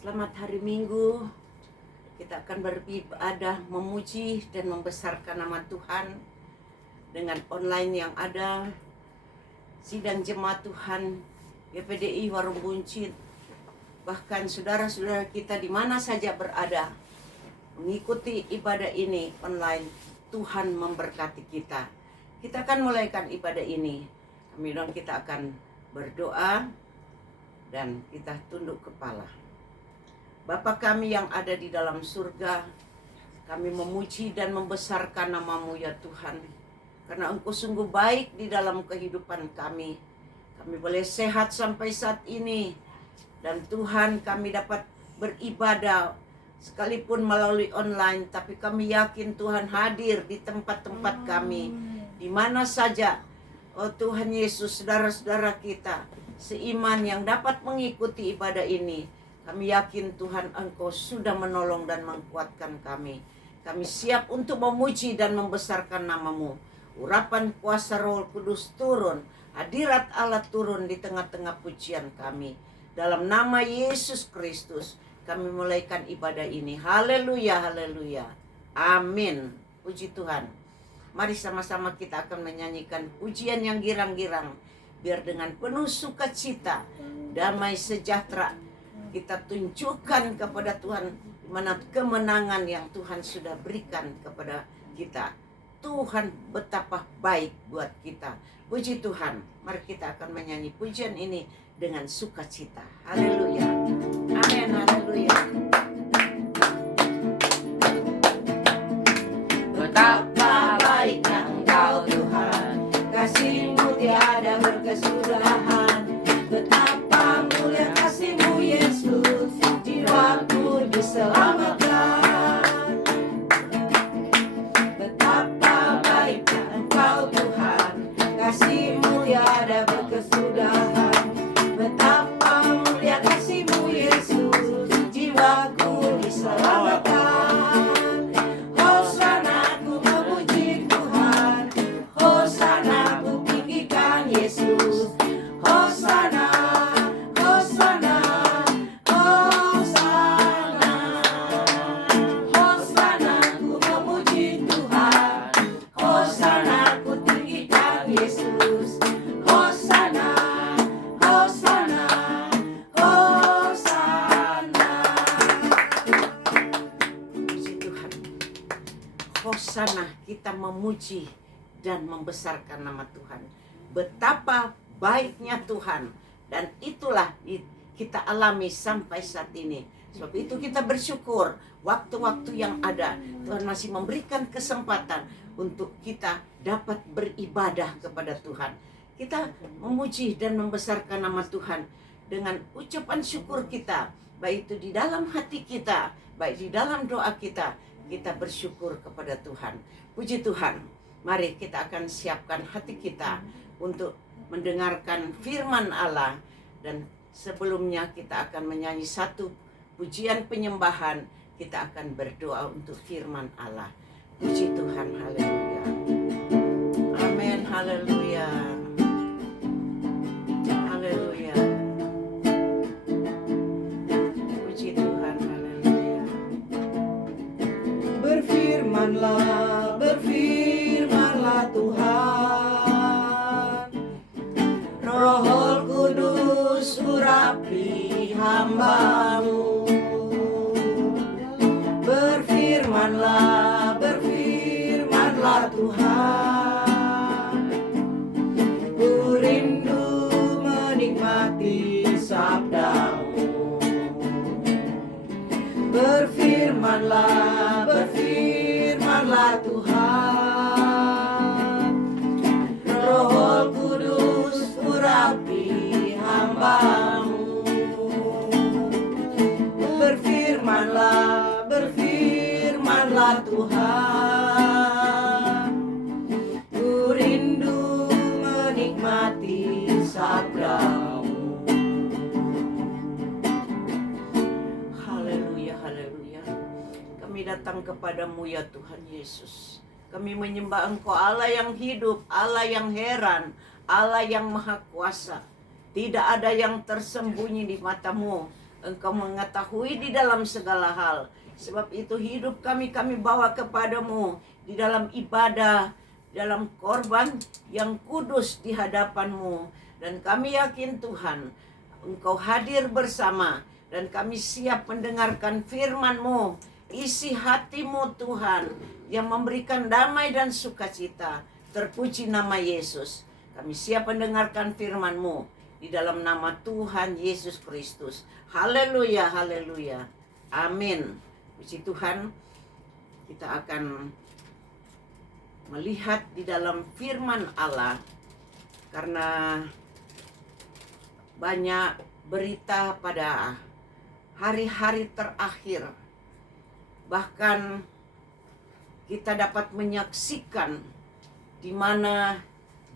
Selamat hari Minggu. Kita akan beribadah, memuji dan membesarkan nama Tuhan dengan online yang ada. Sidang jemaat Tuhan GPDI Warung Buncit, bahkan saudara-saudara kita di mana saja berada mengikuti ibadah ini online. Tuhan memberkati kita. Kita akan mulaikan ibadah ini. Kita akan berdoa dan kita tunduk kepala. Bapa kami yang ada di dalam surga, kami memuji dan membesarkan nama-Mu ya Tuhan. Karena Engkau sungguh baik di dalam kehidupan kami. Kami boleh sehat sampai saat ini. Dan Tuhan, kami dapat beribadah sekalipun melalui online. Tapi kami yakin Tuhan hadir di tempat-tempat kami. Di mana saja, oh Tuhan Yesus, saudara-saudara kita seiman yang dapat mengikuti ibadah ini. Kami yakin Tuhan Engkau sudah menolong dan menguatkan kami. Kami siap untuk memuji dan membesarkan nama-Mu. Urapan kuasa Roh Kudus turun, hadirat Allah turun di tengah-tengah pujian kami. Dalam nama Yesus Kristus kami mulaikan ibadah ini. Haleluya, haleluya. Amin. Puji Tuhan. Mari sama-sama kita akan menyanyikan pujian yang girang-girang. Biar dengan penuh sukacita, damai sejahtera, kita tunjukkan kepada Tuhan mana kemenangan yang Tuhan sudah berikan kepada kita. Tuhan betapa baik buat kita. Puji Tuhan. Mari kita akan menyanyi pujian ini dengan sukacita. Haleluya. Amin. Haleluya. Betapa baiknya Engkau Tuhan, kasih-Mu tiada berkesudahan. Betapa mulia kasih-Mu Yesus, jiwaku diselamatkan. Betapa baiknya Engkau Tuhan, kasih-Mu tiada berkesudahan. Betapa mulia kasih-Mu Yesus, jiwaku diselamatkan. Hosana ku memuji Tuhan, Hosana ku tinggikan Yesus. Hosana, Hosana, Hosana. Hosana ku memuji Tuhan, Hosana ku tinggikan Yesus. Hosana, Hosana, Hosana. Puji Tuhan. Hosana, kita memuji dan membesarkan nama Tuhan. Betapa baiknya Tuhan, dan itulah kita alami sampai saat ini. Sebab itu kita bersyukur waktu-waktu yang ada Tuhan masih memberikan kesempatan untuk kita dapat beribadah kepada Tuhan. Kita memuji dan membesarkan nama Tuhan dengan ucapan syukur kita, baik itu di dalam hati kita, baik di dalam doa kita. Kita bersyukur kepada Tuhan. Puji Tuhan. Mari kita akan siapkan hati kita untuk mendengarkan firman Allah, dan sebelumnya kita akan menyanyi satu pujian penyembahan. Kita akan berdoa untuk firman Allah. Puji Tuhan, haleluya. Amin, haleluya. Haleluya. Puji Tuhan, haleluya. Berfirmanlah, berfirmanlah Tuhan. Roh Kudus urapi hamba-Mu. Berfirmanlah, berfirmanlah Tuhan. Ku rindu menikmati sabda-Mu. Berfirmanlah, berfirmanlah Tuhan. Roh Kudus urapi hamba-Mu. Berfirmanlah, berfirmanlah Tuhan. Ku rindu menikmati sabda-Mu. Haleluya, haleluya. Kami datang kepadamu ya Tuhan Yesus. Kami menyembah Engkau, Allah yang hidup, Allah yang heran, Allah yang maha kuasa. Tidak ada yang tersembunyi di mata-Mu. Engkau mengetahui di dalam segala hal. Sebab itu hidup kami bawa kepadamu di dalam ibadah, dalam korban yang kudus di hadapanmu. Dan kami yakin Tuhan, Engkau hadir bersama. Dan kami siap mendengarkan firman-Mu. Isi hatimu Tuhan, yang memberikan damai dan sukacita. Terpuji nama Yesus. Kami siap mendengarkan firman-Mu di dalam nama Tuhan Yesus Kristus. Haleluya, haleluya. Amin. Puji Tuhan, kita akan melihat di dalam firman Allah. Karena banyak berita pada hari-hari terakhir. Bahkan kita dapat menyaksikan di mana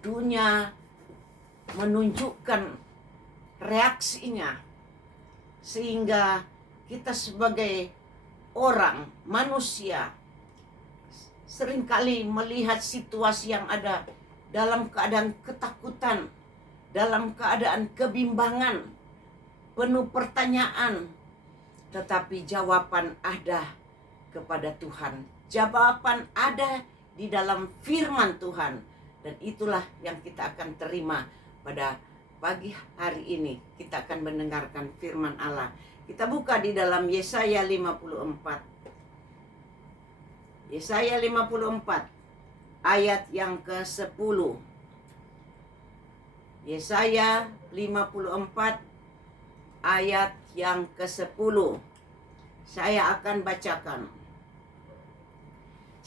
dunia menunjukkan reaksinya, sehingga kita sebagai orang manusia seringkali melihat situasi yang ada dalam keadaan ketakutan, dalam keadaan kebimbangan, penuh pertanyaan, tetapi jawaban ada kepada Tuhan. Jawaban ada di dalam firman Tuhan. Dan itulah yang kita akan terima pada pagi hari ini. Kita akan mendengarkan firman Allah. Kita buka di dalam Yesaya 54. Yesaya 54 ayat yang ke-10. Yesaya 54 ayat yang ke-10. Saya akan bacakan.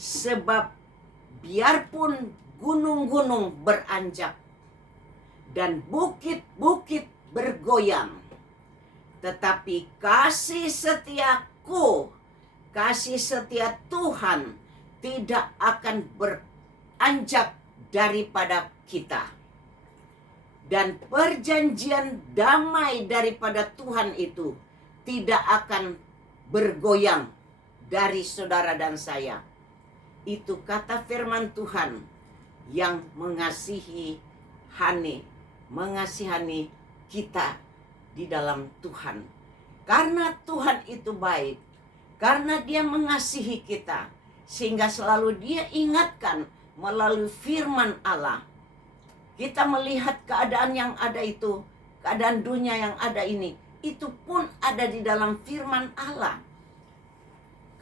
Sebab biarpun gunung-gunung beranjak dan bukit-bukit bergoyang, tetapi kasih setiaku, kasih setia Tuhan tidak akan beranjak daripada kita. Dan perjanjian damai daripada Tuhan itu tidak akan bergoyang dari saudara dan saya. Itu kata firman Tuhan yang mengasihani kita di dalam Tuhan. Karena Tuhan itu baik, karena Dia mengasihi kita, sehingga selalu Dia ingatkan melalui firman Allah. Kita melihat keadaan yang ada itu, keadaan dunia yang ada ini, itu pun ada di dalam firman Allah.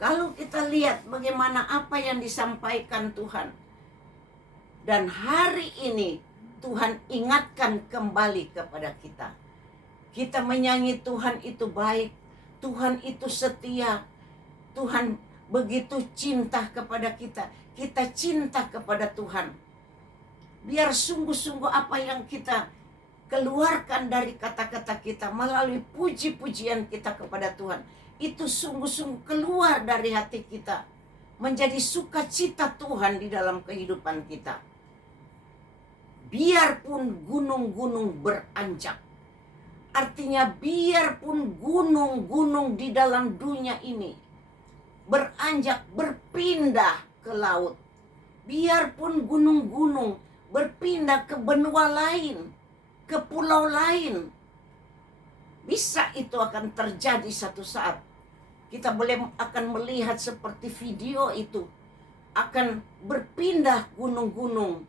Kalau kita lihat bagaimana apa yang disampaikan Tuhan, dan hari ini Tuhan ingatkan kembali kepada kita. Kita menyanyi Tuhan itu baik, Tuhan itu setia, Tuhan begitu cinta kepada kita. Kita cinta kepada Tuhan. Biar sungguh-sungguh apa yang kita keluarkan dari kata-kata kita melalui puji-pujian kita kepada Tuhan, itu sungguh-sungguh keluar dari hati kita, menjadi sukacita Tuhan di dalam kehidupan kita. Biarpun gunung-gunung beranjak, artinya biarpun gunung-gunung di dalam dunia ini beranjak, berpindah ke laut, biarpun gunung-gunung berpindah ke benua lain, ke pulau lain, bisa itu akan terjadi satu saat. Kita akan melihat seperti video itu, akan berpindah gunung-gunung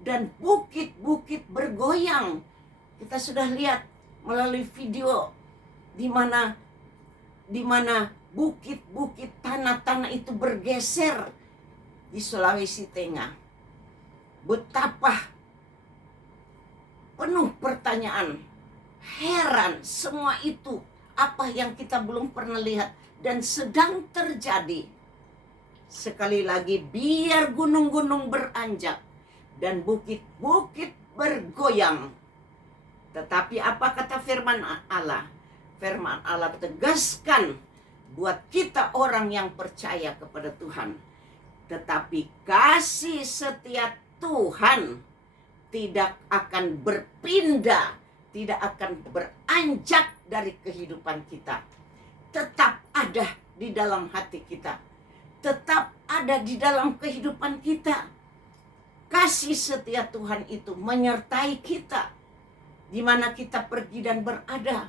dan bukit-bukit bergoyang. Kita sudah lihat melalui video di mana bukit-bukit, tanah-tanah itu bergeser di Sulawesi Tengah. Betapa penuh pertanyaan, heran, semua itu apa yang kita belum pernah lihat dan sedang terjadi. Sekali lagi, biar gunung-gunung beranjak dan bukit-bukit bergoyang, tetapi apa kata firman Allah? Firman Allah tegaskan buat kita orang yang percaya kepada Tuhan. Tetapi kasih setia Tuhan tidak akan berpindah, tidak akan beranjak dari kehidupan kita. Tetap ada di dalam hati kita. Tetap ada di dalam kehidupan kita. Kasih setia Tuhan itu menyertai kita di mana kita pergi dan berada.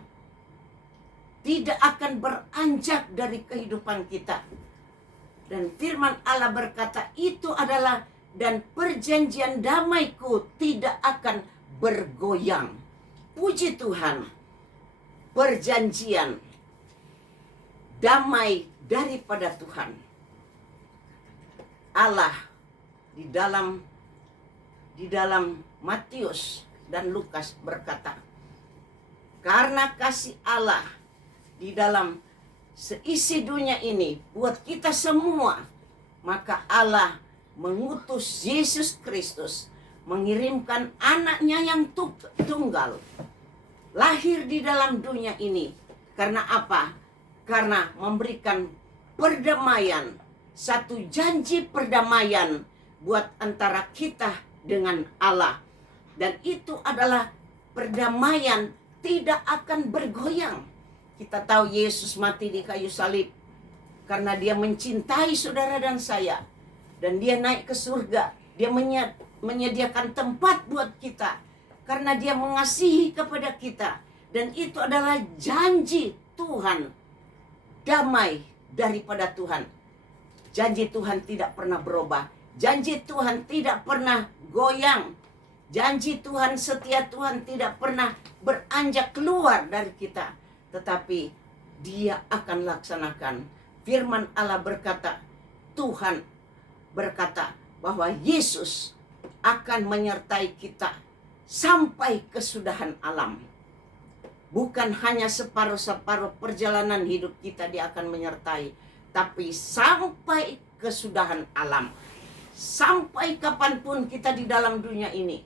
tidak akan beranjak dari kehidupan kita. Dan firman Allah berkata, itu adalah, dan perjanjian damaiku tidak akan bergoyang. Puji Tuhan, perjanjian damai daripada Tuhan. Allah di dalam Matius dan Lukas berkata, karena kasih Allah di dalam seisi dunia ini buat kita semua, maka Allah mengutus Yesus Kristus, mengirimkan anaknya yang tunggal, lahir di dalam dunia ini. Karena apa? Karena memberikan perdamaian, satu janji perdamaian buat antara kita dengan Allah. Dan itu adalah perdamaian tidak akan bergoyang. Kita tahu Yesus mati di kayu salib karena dia mencintai saudara dan saya. Dan dia naik ke surga. Dia menyediakan tempat buat kita karena dia mengasihi kepada kita. Dan itu adalah janji Tuhan, damai daripada Tuhan. Janji Tuhan tidak pernah berubah. Janji Tuhan tidak pernah goyang. Janji Tuhan, setia Tuhan tidak pernah beranjak keluar dari kita. Tetapi dia akan laksanakan. Firman Allah berkata, Tuhan berkata bahwa Yesus akan menyertai kita sampai kesudahan alam. Bukan hanya separuh-separuh perjalanan hidup kita dia akan menyertai, tapi sampai kesudahan alam. Sampai kapanpun kita di dalam dunia ini,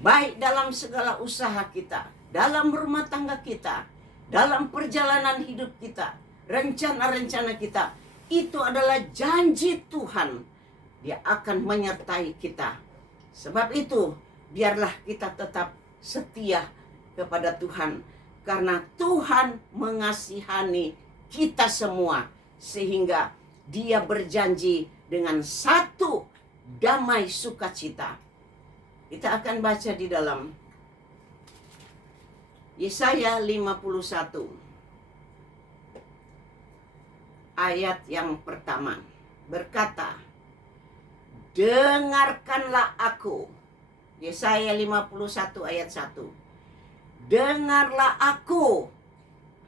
baik dalam segala usaha kita, dalam rumah tangga kita, dalam perjalanan hidup kita, rencana-rencana kita, itu adalah janji Tuhan. Dia akan menyertai kita. Sebab itu, biarlah kita tetap setia kepada Tuhan. Karena Tuhan mengasihani kita semua. Sehingga dia berjanji dengan satu damai sukacita. Kita akan baca di dalam Yesaya 51 ayat yang pertama berkata, dengarkanlah aku. Yesaya 51 ayat 1. Dengarlah aku,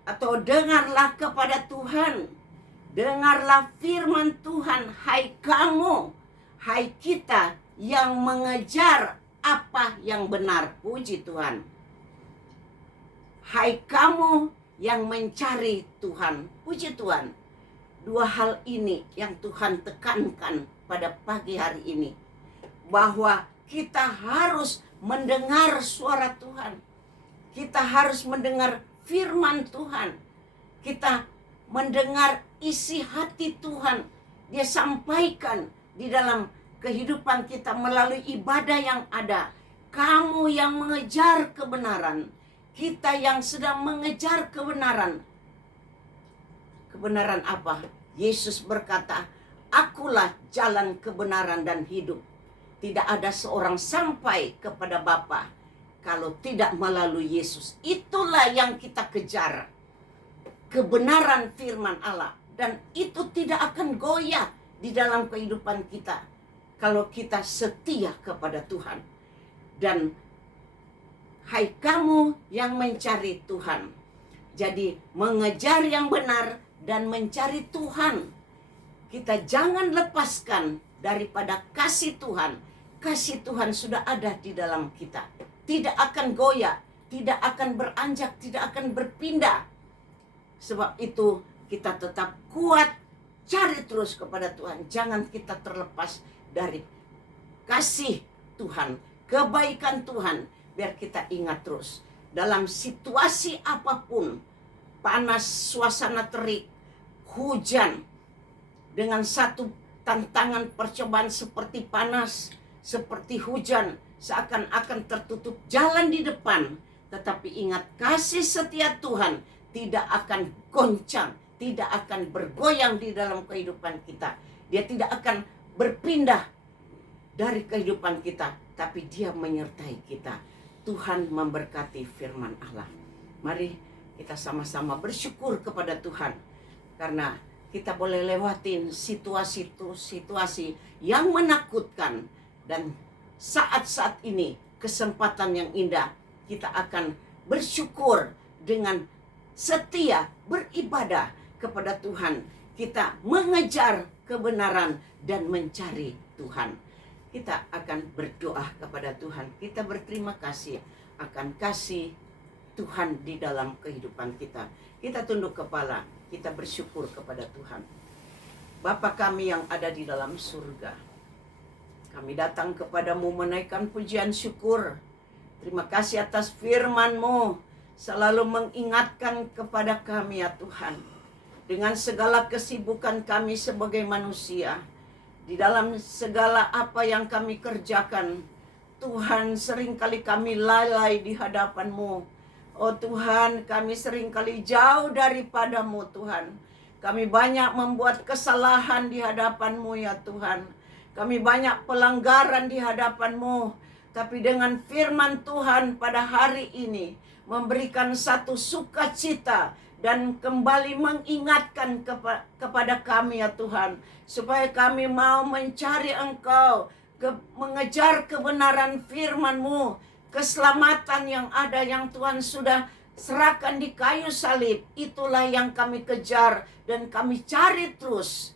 atau dengarlah kepada Tuhan. Dengarlah firman Tuhan, hai kamu, hai kita yang mengejar apa yang benar. Puji Tuhan. Hai kamu yang mencari Tuhan. Puji Tuhan. Dua hal ini yang Tuhan tekankan pada pagi hari ini. Bahwa kita harus mendengar suara Tuhan. Kita harus mendengar firman Tuhan. Kita mendengar isi hati Tuhan. Dia sampaikan di dalam kehidupan kita melalui ibadah yang ada. Kamu yang mengejar kebenaran. Kita yang sedang mengejar kebenaran. Kebenaran apa? Yesus berkata, akulah jalan kebenaran dan hidup. Tidak ada seorang sampai kepada Bapa kalau tidak melalui Yesus. Itulah yang kita kejar. Kebenaran firman Allah. Dan itu tidak akan goyah di dalam kehidupan kita kalau kita setia kepada Tuhan. Dan hai kamu yang mencari Tuhan. Jadi mengejar yang benar dan mencari Tuhan. Kita jangan lepaskan daripada kasih Tuhan. Kasih Tuhan sudah ada di dalam kita. Tidak akan goyah, tidak akan beranjak, tidak akan berpindah. Sebab itu kita tetap kuat, cari terus kepada Tuhan. Jangan kita terlepas dari kasih Tuhan, kebaikan Tuhan. Biar kita ingat terus. Dalam situasi apapun, panas, suasana terik, hujan, dengan satu tantangan percobaan seperti panas, seperti hujan, seakan-akan tertutup jalan di depan. Tetapi ingat, kasih setia Tuhan tidak akan goncang, tidak akan bergoyang di dalam kehidupan kita. Dia tidak akan berpindah dari kehidupan kita, tapi dia menyertai kita. Tuhan memberkati firman Allah. Mari Kita sama-sama bersyukur kepada Tuhan karena kita boleh lewatin situasi yang menakutkan, dan saat-saat ini kesempatan yang indah kita akan bersyukur dengan setia beribadah kepada Tuhan. Kita mengejar kebenaran dan mencari Tuhan. Kita akan berdoa kepada Tuhan. Kita berterima kasih akan kasih Tuhan di dalam kehidupan kita. Kita tunduk kepala, kita bersyukur kepada Tuhan. Bapa kami yang ada di dalam surga, kami datang kepadamu menaikkan pujian syukur. Terima kasih atas firman-Mu, selalu mengingatkan kepada kami ya Tuhan. Dengan segala kesibukan kami sebagai manusia, di dalam segala apa yang kami kerjakan, Tuhan, seringkali kami lalai di hadapan-Mu. Oh Tuhan, kami seringkali jauh daripada-Mu Tuhan. Kami banyak membuat kesalahan di hadapan-Mu ya Tuhan. Kami banyak pelanggaran di hadapan-Mu. Tapi dengan firman Tuhan pada hari ini memberikan satu sukacita dan kembali mengingatkan kepada kami ya Tuhan. Supaya kami mau mencari Engkau, mengejar kebenaran firman-Mu. Keselamatan yang ada yang Tuhan sudah serahkan di kayu salib, itulah yang kami kejar dan kami cari terus.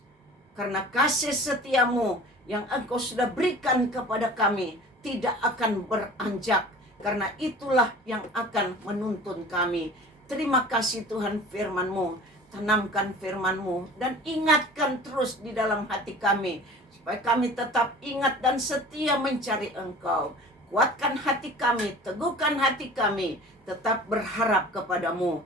Karena kasih setia-Mu yang Engkau sudah berikan kepada kami tidak akan beranjak. Karena itulah yang akan menuntun kami. Terima kasih Tuhan firman-Mu. Tanamkan firman-Mu dan ingatkan terus di dalam hati kami. Supaya kami tetap ingat dan setia mencari Engkau. Kuatkan hati kami, teguhkan hati kami, tetap berharap kepada-Mu.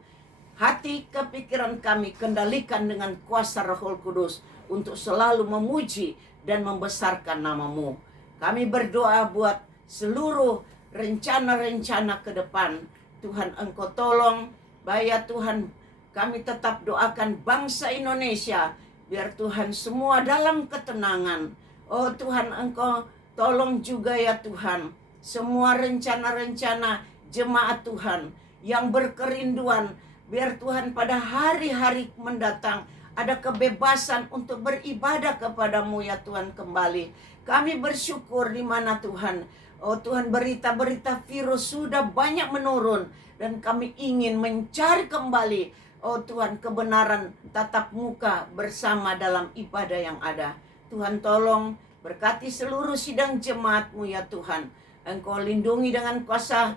Hati kepikiran kami kendalikan dengan kuasa Roh Kudus untuk selalu memuji dan membesarkan nama-Mu. Kami berdoa buat seluruh rencana-rencana ke depan. Tuhan Engkau tolong, bayar Tuhan, kami tetap doakan bangsa Indonesia, biar Tuhan semua dalam ketenangan. Oh Tuhan Engkau tolong juga ya Tuhan, semua rencana-rencana jemaat Tuhan yang berkerinduan, biar Tuhan pada hari-hari mendatang ada kebebasan untuk beribadah kepada-Mu ya Tuhan kembali. Kami bersyukur di mana Tuhan, oh Tuhan, berita-berita virus sudah banyak menurun dan kami ingin mencari kembali, oh Tuhan, kebenaran tatap muka bersama dalam ibadah yang ada. Tuhan tolong berkati seluruh sidang jemaat-Mu ya Tuhan. Engkau lindungi dengan kuasa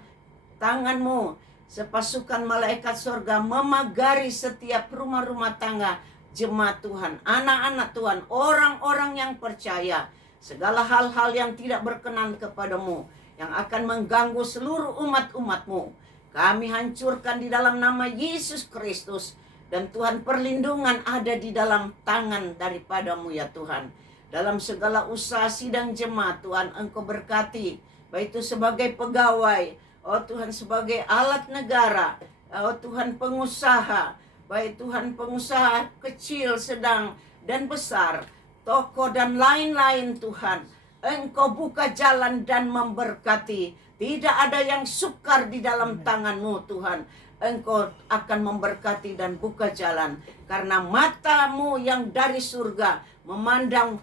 tangan-Mu. Sepasukan malaikat surga memagari setiap rumah-rumah tangga jemaat Tuhan, anak-anak Tuhan, orang-orang yang percaya. Segala hal-hal yang tidak berkenan kepada-Mu, yang akan mengganggu seluruh umat-umat-Mu, kami hancurkan di dalam nama Yesus Kristus. Dan Tuhan, perlindungan ada di dalam tangan daripada-Mu ya Tuhan. Dalam segala usaha sidang jemaat Tuhan, Engkau berkati. Baik itu sebagai pegawai, oh Tuhan, sebagai alat negara, oh Tuhan, pengusaha, baik Tuhan, pengusaha kecil, sedang, dan besar, toko dan lain-lain Tuhan. Engkau buka jalan dan memberkati. Tidak ada yang sukar di dalam tangan-Mu Tuhan. Engkau akan memberkati dan buka jalan. Karena mata-Mu yang dari surga memandang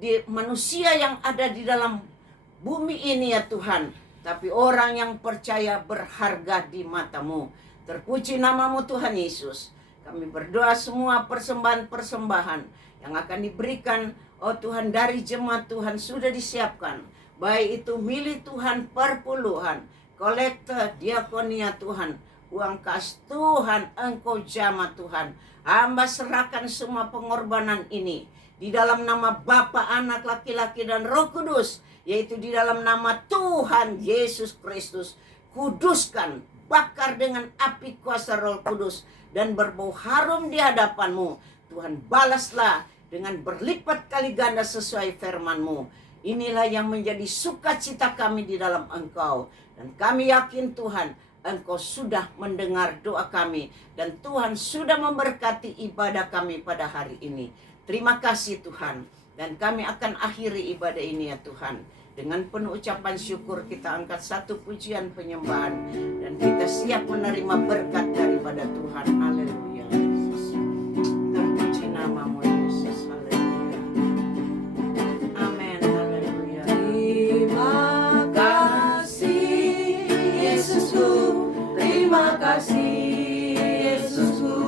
di manusia yang ada di dalam bumi ini ya Tuhan. Tapi orang yang percaya berharga di mata-Mu. Terpuji nama-Mu Tuhan Yesus. Kami berdoa semua persembahan-persembahan yang akan diberikan, oh Tuhan, dari jemaat Tuhan sudah disiapkan. Baik itu milik Tuhan perpuluhan, kolektor, diakonia Tuhan, uang kas Tuhan, Engkau jamah Tuhan. Hamba serahkan semua pengorbanan ini di dalam nama Bapa, Anak, Laki-laki, dan Roh Kudus. Yaitu di dalam nama Tuhan Yesus Kristus. Kuduskan, bakar dengan api kuasa Roh Kudus, dan berbau harum di hadapan-Mu. Tuhan, balaslah dengan berlipat kali ganda sesuai firman-Mu. Inilah yang menjadi sukacita kami di dalam Engkau. Dan kami yakin Tuhan, Engkau sudah mendengar doa kami. Dan Tuhan sudah memberkati ibadah kami pada hari ini. Terima kasih Tuhan. Dan kami akan akhiri ibadah ini ya Tuhan. Dengan penuh ucapan syukur kita angkat satu pujian penyembahan. Dan kita siap menerima berkat daripada kasih Yesusku,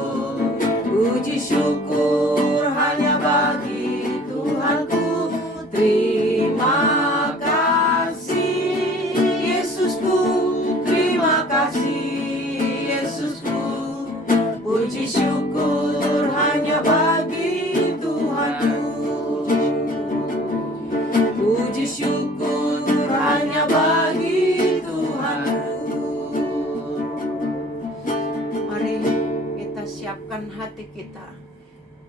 puji syukur hanya bagi Tuhanku. Terima kasih Yesusku, terima kasih Yesusku, puji syukur hanya bagi Tuhanku. Puji syukur hanya bagi Tuhanku. Mari kita siapkan hati kita.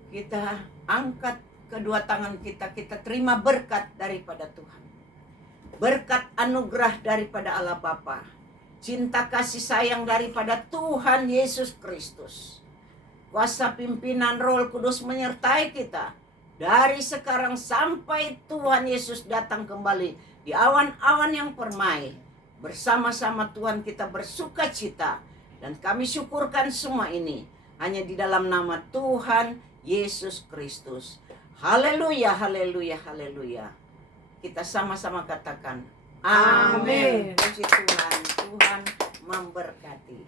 Kita angkat kedua tangan kita, kita terima berkat daripada Tuhan. Berkat anugerah daripada Allah Bapa. Cinta kasih sayang daripada Tuhan Yesus Kristus. Kuasa pimpinan Roh Kudus menyertai kita. Dari sekarang sampai Tuhan Yesus datang kembali di awan-awan yang permai. Bersama-sama Tuhan kita bersuka cita. Dan kami syukurkan semua ini hanya di dalam nama Tuhan Yesus Kristus. Haleluya, haleluya, haleluya. Kita sama-sama katakan, amin. Puji Tuhan, Tuhan memberkati.